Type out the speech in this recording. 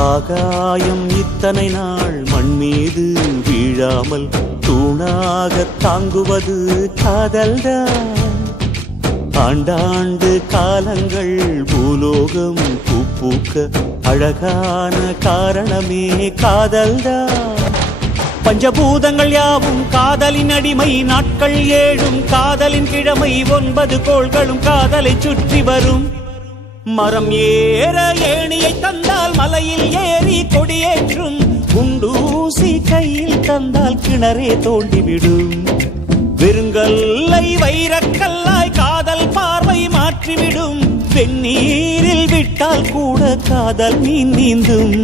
ஆகாயம் இத்தனை நாள் மண் மீது வீழாமல் தூணாக தாங்குவது காதல்தான். ஆண்டாண்டு காலங்கள் பூலோகம் பூக்க அழகான காரணமே காதல்தான். பஞ்சபூதங்கள் யாவும் காதலின் அடிமை, நாட்கள் 7 காதலின் கிழமை, 9 கோள்களும் காதலை சுற்றி வரும். மரம் ஏற ஏணியை தந்தால் மலையில் ஏறி கொடியேற்றும், குண்டூசி கையில் தந்தால் கிணறே தோண்டிவிடும். வெறுங்கல்லை வைரக்கல்லாய் காதல் பார்வை மாற்றிவிடும், வெந்நீரில் விட்டால் கூட காதல் நீந்தும்.